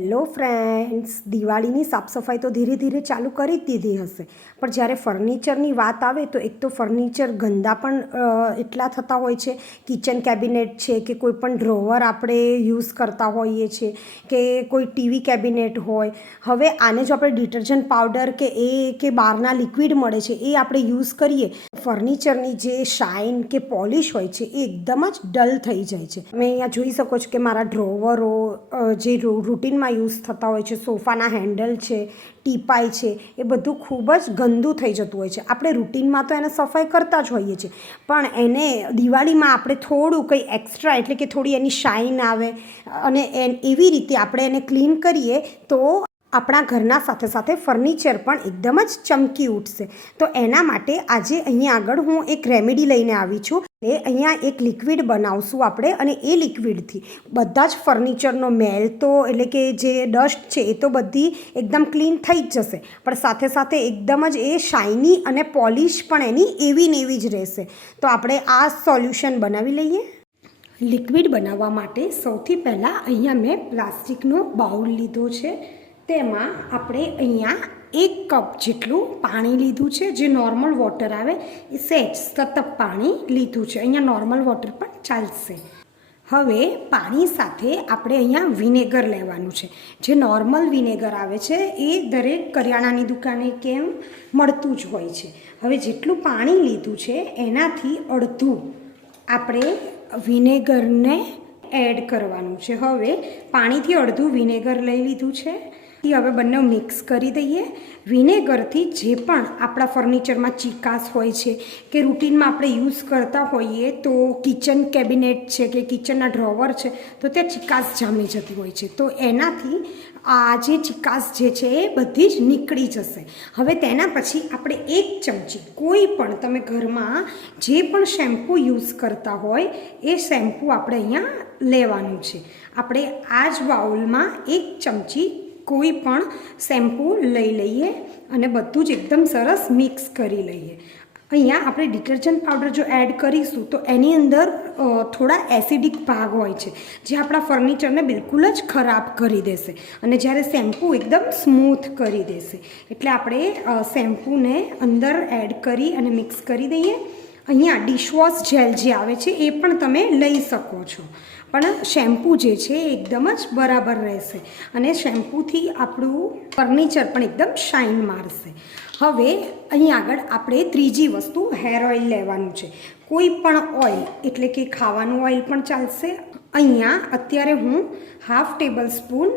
Hello friends, દિવાળીની સાફ સફાઈ તો ધીરે ધીરે ચાલુ કરી જ દીધી હશે. પણ જ્યારે ફર્નિચરની વાત આવે તો એક તો ફર્નિચર ગંદા પણ એટલા થતા હોય છે. કિચન કેબિનેટ છે કે કોઈ પણ ડ્રોવર આપણે યુઝ કરતા હોઈએ છીએ કે કોઈ ટીવી કેબિનેટ હોય. હવે આને જો આપણે ડિટર્જન્ટ પાવડર કે એ કે બહારના લિક્વિડ મળે છે એ આપણે યુઝ કરીએ, ફર્નિચરની જે શાઇન કે પોલિશ હોય છે એ એકદમ જ ડલ થઈ જાય છે. તમે અહીંયા જોઈ શકો છો કે મારા ડ્રોવરો જે રૂ- રૂટીનમાં યુઝ થતા હોય છે, સોફાના હેન્ડલ છે, ટીપાઈ છે, એ બધું ખૂબ જ ગંદુ થઈ જતું હોય છે. આપણે રૂટીનમાં તો એને સફાઈ કરતા જ હોઈએ છીએ. પણ એને દિવાળીમાં આપણે થોડું કંઈ એક્સ્ટ્રા એટલે કે થોડી એની શાઇન આવે અને એવી રીતે આપણે એને ક્લીન કરીએ તો આપણા ઘરના સાથે સાથે ફર્નિચર પણ એકદમ જ ચમકી ઉઠશે. તો એના માટે આજે અહીંયા આગળ હું એક રેમેડી લઈને આવી છું. એ અહીંયા એક લિક્વિડ બનાવશું આપણે અને એ લિક્વિડથી બધા જ ફર્નિચરનો મેલ તો એટલે કે જે ડસ્ટ છે એ તો બધી એકદમ ક્લીન થઈ જ જશે. પણ સાથે સાથે એકદમ જ એ શાઇની અને પોલિશ પણ એની એવી ને એવી જ રહેશે. તો આપણે આ સોલ્યુશન બનાવી લઈએ. લિક્વિડ બનાવવા માટે સૌથી પહેલાં અહીંયા મેં પ્લાસ્ટિકનો બાઉલ લીધો છે. તેમાં આપણે અહીંયા એક કપ જેટલું પાણી લીધું છે, જે નોર્મલ વોટર આવે, એ સેજ સતત પાણી લીધું છે. અહીંયા નોર્મલ વોટર પણ ચાલશે. હવે પાણી સાથે આપણે અહીંયા વિનેગર લેવાનું છે. જે નોર્મલ વિનેગર આવે છે, એ દરેક કરિયાણાની દુકાને કેમ મળતું જ હોય છે. હવે જેટલું પાણી લીધું છે, એનાથી અડધું આપણે વિનેગરને એડ કરવાનું છે. હવે પાણીથી અડધું વિનેગર લઈ લીધું છે. હવે બંને મિક્સ કરી દઈએ. વિનેગરથી જે પણ આપણા ફર્નિચરમાં ચીકાશ હોય છે કે રૂટીનમાં આપણે યુઝ કરતા હોઈએ તો કિચન કેબિનેટ છે કે કિચનના ડ્રોવર છે તો ત્યાં ચીકાશ જામી જતી હોય છે. તો એનાથી આ જે ચીકાશ જે છે એ બધી જ નીકળી જશે. હવે તેના પછી આપણે એક ચમચી કોઈ પણ તમે ઘરમાં જે પણ શેમ્પૂ યુઝ કરતા હોય એ શેમ્પૂ આપણે અહીંયા લેવાનું છે. આપણે આ જ બાઉલમાં એક ચમચી કોઈ પણ શેમ્પૂ લઈ લઈએ અને બધું જ એકદમ સરસ મિક્સ કરી લઈએ. અહીંયા આપણે ડિટર્જન્ટ પાવડર જો એડ કરીશું તો એની અંદર થોડા એસિડિક ભાગ હોય છે, જે આપણા ફર્નિચરને બિલકુલ જ ખરાબ કરી દેશે અને જ્યારે શેમ્પૂ એકદમ સ્મૂથ કરી દેશે. એટલે આપણે શેમ્પૂને અંદર એડ કરી અને મિક્સ કરી દઈએ. અહીંયા ડિશવોશ જેલ જે આવે છે, એ પણ તમે લઈ શકો છો. પણ શેમ્પૂ જે છે એકદમ જ બરાબર રહેશે. અને શેમ્પૂથી આપણું ફર્નિચર પણ એકદમ શાઇન મારશે. હવે અહીં આગળ આપણે ત્રીજી વસ્તુ હેર ઓઇલ લેવાનું છે. કોઈ પણ ઓઇલ એટલે કે ખાવાનું ઓઇલ પણ ચાલશે. અહીંયા અત્યારે હું હાફ ટેબલ સ્પૂન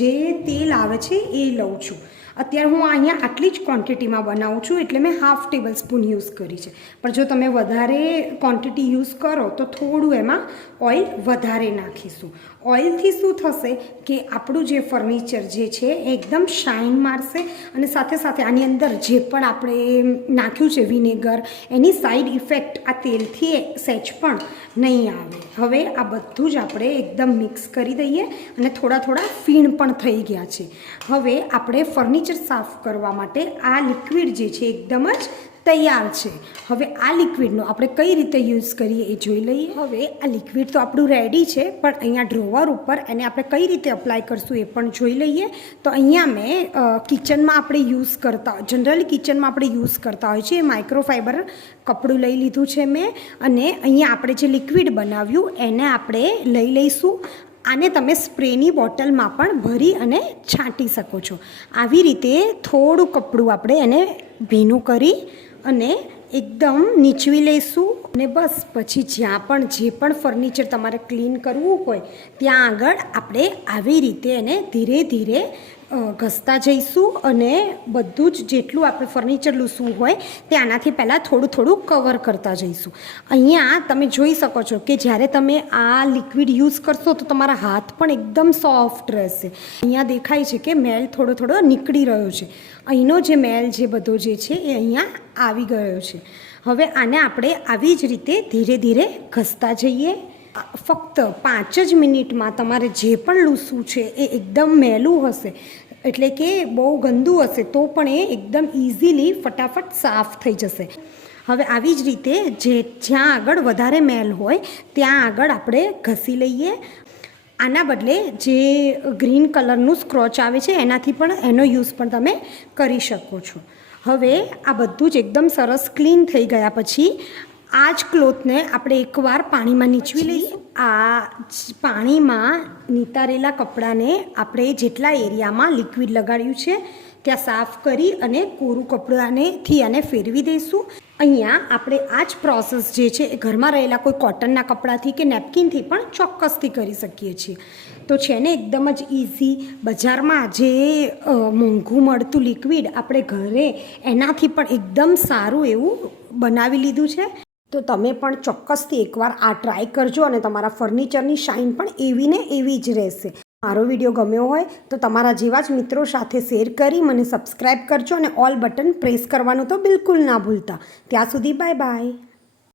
જે તેલ આવે છે, એ લઉં છું. અત્યારે હું અહીંયા આટલી જ ક્વોન્ટિટીમાં બનાવું છું એટલે મેં હાફ ટેબલ સ્પૂન યુઝ કરી છે. પણ જો તમે વધારે ક્વોન્ટિટી યુઝ કરો, તો થોડું એમાં ઓઇલ વધારે નાખીશું. ઓઇલથી શું થશે કે આપણું જે ફર્નિચર જે છે, એ એકદમ શાઇન મારશે અને સાથે સાથે આની અંદર જે પણ આપણે નાખ્યું છે વિનેગર એની સાઈડ ઇફેક્ટ આ તેલથી સેચ પણ નહીં આવે. હવે આ બધું જ આપણે એકદમ મિક્સ કરી દઈએ અને થોડા થોડા ફીણ પણ થઈ ગયા છે. હવે આપણે ફર્નિચર સાફ કરવા માટે આ લિક્વિડ જે છે એકદમ જ તૈયાર છે. હવે આ લિક્વિડનો આપણે કઈ રીતે યુઝ કરીએ એ જોઈ લઈએ. હવે આ લિક્વિડ તો આપણું રેડી છે, પણ અહીંયા ડ્રોવર ઉપર એને આપણે કઈ રીતે અપ્લાય કરશું એ પણ જોઈ લઈએ. તો અહીંયા મેં કિચનમાં આપણે યુઝ કરતા, જનરલી કિચનમાં આપણે યુઝ કરતા હોય છે એ માઇક્રોફાઈબર કપડું લઈ લીધું છે મેં. અને અહીંયા આપણે જે લિક્વિડ બનાવ્યું, એને આપણે લઈ લઈશું. આને તમે સ્પ્રેની બોટલમાં પણ ભરી અને છાંટી શકો છો. આવી રીતે થોડું કપડું આપણે એને ભીનું કરી અને એકદમ નીચવી લઈશું અને બસ પછી જ્યાં પણ જે પણ ફર્નિચર તમારે ક્લીન કરવું હોય, ત્યાં આગળ આપણે આવી રીતે એને ધીરે ધીરે ઘસતા જઈશું અને બધું જ જેટલું આપણે ફર્નિચર લૂસવું હોય તે આનાથી પહેલાં થોડું થોડું કવર કરતા જઈશું. અહીંયા તમે જોઈ શકો છો કે જ્યારે તમે આ લિક્વિડ યુઝ કરશો તો તમારા હાથ પણ એકદમ સોફ્ટ રહેશે. અહીંયા દેખાય છે કે મેલ થોડો થોડો નીકળી રહ્યો છે. અહીંનો જે મેલ જે બધો જે છે એ અહીંયા આવી ગયો છે. હવે આને આપણે આવી જ રીતે ધીરે ધીરે ઘસતા જઈએ. ફક્ત પાંચ જ મિનિટમાં તમારે જે પણ લૂસવું છે એ એકદમ મેલું હશે. એટલે કે બહુ ગંદુ હશે તો પણ એ એકદમ ઇઝીલી ફટાફટ સાફ થઈ જશે. હવે આવી જ રીતે જે જ્યાં આગળ વધારે મેલ હોય, ત્યાં આગળ આપણે ઘસી લઈએ. આના બદલે જે ગ્રીન કલરનું સ્ક્રોચ આવે છે, એનાથી પણ એનો યુઝ પણ તમે કરી શકો છો. હવે આ બધું જ એકદમ સરસ ક્લીન થઈ ગયા પછી આ જ ક્લોથને આપણે એકવાર પાણીમાં નીચવી લઈશું. આ જ પાણીમાં નિતારેલા કપડાને આપણે જેટલા એરિયામાં લિક્વિડ લગાડ્યું છે ત્યાં સાફ કરી અને કોરું કપડાનેથી આને ફેરવી દઈશું. અહીંયા આપણે આ જ પ્રોસેસ જે છે એ ઘરમાં રહેલા કોઈ કોટનના કપડાથી કે નેપકિનથી પણ ચોક્કસથી કરી શકીએ છીએ. તો છે ને એકદમ જ ઇઝી બજારમાં જે મોંઘું મળતું લિક્વિડ આપણે ઘરે એનાથી પણ એકદમ સારું એવું બનાવી લીધું છે. તો તમે પણ ચોક્કસથી એકવાર આ ટ્રાય કરજો અને તમારા ફર્નિચરની શાઇન પણ એવી ને એવી જ રહેશે. મારો વીડિયો ગમ્યો હોય તો તમારા જેવા જ મિત્રો સાથે શેર કરી મને સબસ્ક્રાઈબ કરજો અને ઓલ બટન પ્રેસ કરવાનું તો બિલકુલ ના ભૂલતા. ત્યાં સુધી બાય બાય